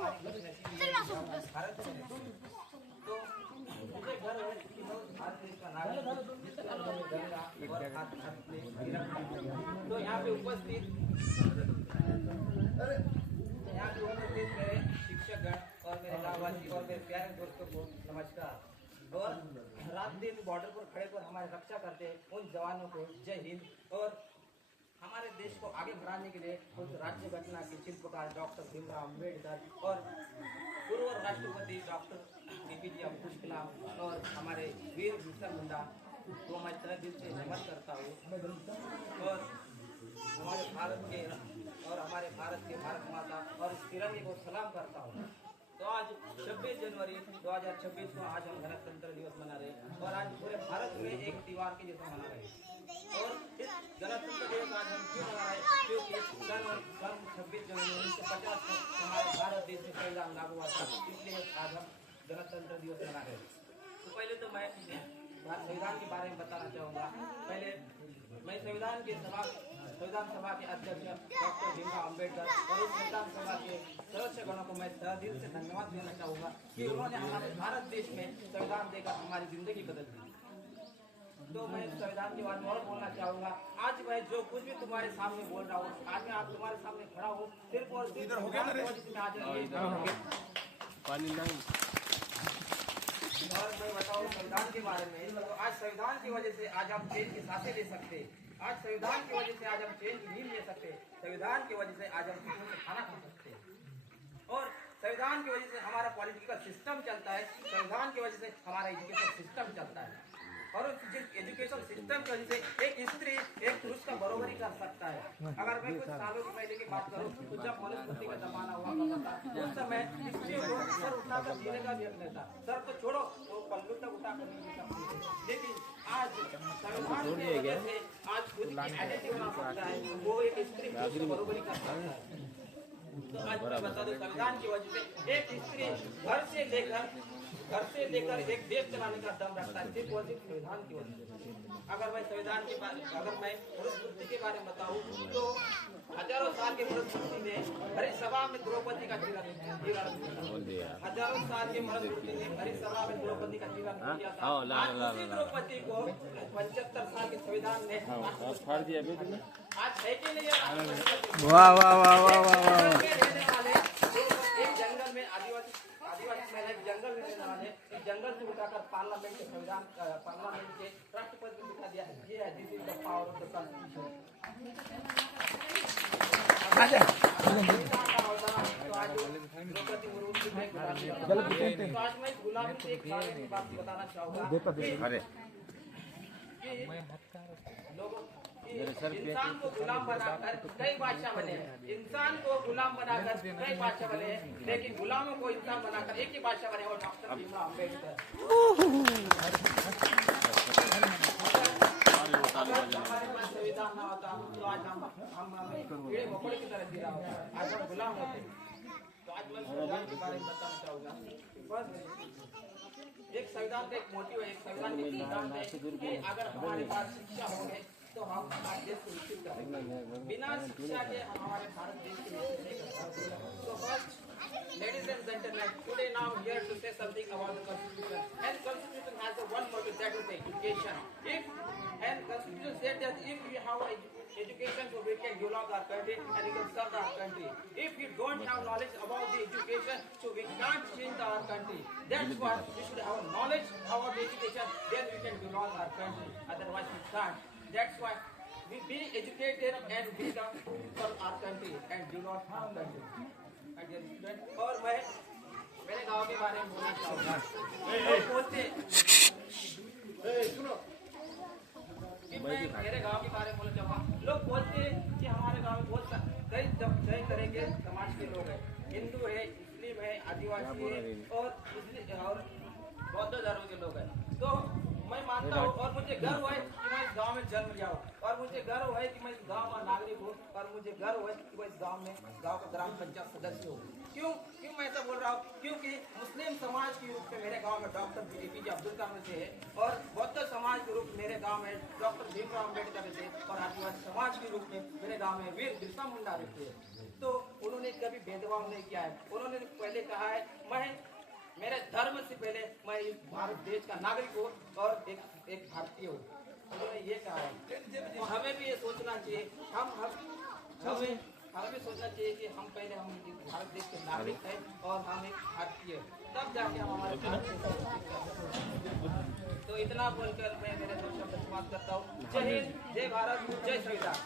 भारत में तो मुझे गर्व है कि मैं भारत देश का नागरिक हूं। और तो यहाँ पे उपस्थित मेरे शिक्षकगण और मेरे गाँववासी और मेरे प्यारे दोस्तों को नमस्कार। और रात दिन बॉर्डर पर खड़े कर हमारी रक्षा करते उन जवानों को जय हिंद। और हमारे देश को आगे बढ़ाने के लिए उस राज्य घटना के शिल्पकार डॉक्टर भीमराव अम्बेडकर और पूर्व राष्ट्रपति डॉक्टर APJ अब्दुल कलाम और हमारे वीर बिरसा मुंडा को मैं तहे दिल से नमन करता हूँ। और हमारे भारत के भारत माता और इस तिरंगे को सलाम करता हूँ। तो आज 26 जनवरी 2026 को आज हम गणतंत्र दिवस मना रहे हैं और आज पूरे भारत में एक त्योहार के जैसा मना रहे हैं। और इस गणतंत्र दिवस आज हम क्यों मना रहे हैं? क्योंकि सन 26 जनवरी 1950 को हमारे भारत देश में संविधान लागू हुआ था, इसलिए आज हम गणतंत्र दिवस मना रहे हैं। तो पहले तो मैं संविधान के बारे में बताना चाहूँगा। पहले मैं संविधान सभा के अध्यक्ष डॉक्टर भीमराव अम्बेडकर और उस संविधान सभा के सदस्यगणों को मैं दिल से धन्यवाद देना चाहूँगा कि उन्होंने हमारे भारत देश में संविधान देकर हमारी जिंदगी बदल दी। तो मैं संविधान के बारे में और बोलना चाहूँगा। आज मैं जो कुछ भी तुम्हारे सामने बोल रहा हूँ, आज मैं आप तुम्हारे सामने खड़ा हूँ सिर्फ और सिर्फ पानी नहीं। और मैं बताऊँ संविधान के बारे में, तो आज संविधान की वजह से आज हम चैन की सांसें ले सकते। आज संविधान की वजह से आज हम चैन की नींद ले सकते। संविधान की वजह से आज हम सुकून से खाना खा सकते। और संविधान की वजह से हमारा पॉलिटिकल सिस्टम चलता है। संविधान की वजह से हमारा एजुकेशन सिस्टम चलता है। और जिस एजुकेशन सिस्टम की वजह से एक स्त्री एक पुरुष का बराबरी कर सकता है। अगर मैं कुछ सालों की पहले की बात करूं तो जब मनुस्मृति का जमाना हुआ करता था, उस समय स्त्रियों को सर उठाकर जीने का भी हक नहीं था। सर तो छोड़ो, वो पल्लू तक उठाकर नहीं जी सकती थी। लेकिन आज संविधान की वजह से आज खुद की आइडेंटिटी बना सकता है, वो एक स्त्री पुरुष की बराबरी कर सकता है। तो आज मैं बता दूं संविधान की वजह से एक स्त्री घर से लेकर एक देश चलाने का दम रखता है, सिर्फ और सिर्फ संविधान की वजह से। अगर मैं मनुस्मृति के बारे में बताऊं तो हजारों साल के मनुस्मृति में हरी सभा में द्रौपदी का जीवन हजारों साल के मनुस्मृति में हरी सभा में द्रौपदी का जीवन दिया था। उसी द्रौपदी को 75 साल के संविधान ने आज है कि नहीं? वाह वाह वाह वाह वाह। एक जंगल में आदिवासी महिला जंगल में रहने वाले इस जंगल से उठाकर पार्लियामेंट के राष्ट्रपति को दिखा दिया। ये है this is the power of the constitution. आज मैं गुलामी से एक बात बताना चाहूँगा। इंसान को गुलाम बनाकर कई बादशाह बने। इंसान को गुलाम बनाकर कई बादशाह बने, लेकिन गुलामों को इंसान बनाकर एक ही बादशाह बने, और डॉक्टर भीमराव अम्बेडकर। हमारे पास संविधान ना होता तो आज हम कीड़े मकोड़े की तरह जी रहा होता, आज हम गुलाम होते। तो आज मैं संविधान के बारे में बताना चाहूँगा। एक संविधान का एक मोटिव है, एक संविधान की सिद्धांत है कि अगर हमारे पास शिक्षा होगी तो हम हमारे देश को विकसित करेंगे। बिना शिक्षा के हम हमारे भारत देश के विकसित नहीं कर सकते। तो first, ladies and gentlemen, today now here to say something about the Constitution. And Constitution has a one motive, that is education. And Constitution said that if we have education, so we can belong our country and we can serve our country. If we don't have knowledge about the education, so we can't change our country. That's why we should have knowledge about the education, then we can belong our country. Otherwise we can't. That's why we be educated and become for our country and do not harm country. और मैं मेरे गांव के बारे में बोलना चाहूँगा। लोग बोलते सुनो कि मैं मेरे गांव के बारे में बोलना चाहूँगा। लोग बोलते कि हमारे गांव में बहुत कई तरह के समाज के लोग हैं, हिंदू है, मुस्लिम है, आदिवासी है और बौद्ध धर्म के लोग हैं। तो मैं मानता हूँ और मुझे गर्व है कि मैं इस गांव में जन्म लिया हूँ, और मुझे गर्व है कि मैं इस गांव का नागरिक हूँ, और मुझे गर्व है कि मैं इस गांव का ग्राम पंचायत सदस्य हूँ। क्यों मैं ऐसा बोल रहा हूँ? क्योंकि मुस्लिम समाज के रूप में मेरे गांव में डॉक्टर APJ अब्दुल कलाम से है, और बौद्ध समाज के रूप में मेरे गांव में डॉक्टर भीमराव अम्बेडकर से, और आदिवासी समाज के रूप में मेरे गांव में वीर बिरसा मुंडा रहते हैं। तो उन्होंने कभी भेदभाव नहीं किया है। उन्होंने पहले कहा है मैं मेरे धर्म से पहले मैं इस भारत देश का नागरिक हूँ और एक भारतीय हूँ। उन्होंने ये कहा है। तो हमें भी ये सोचना चाहिए, हमें भी सोचना चाहिए कि हम पहले हम इस भारत देश के नागरिक हैं और हम एक भारतीय, तब जाके हम हमारे भारत देश का विकसित कर सकते हैं। तो इतना बोलकर मैं मेरे दर्शकों से समाप्त करता हूँ। जय हिंद, जय भारत, जय संविधान।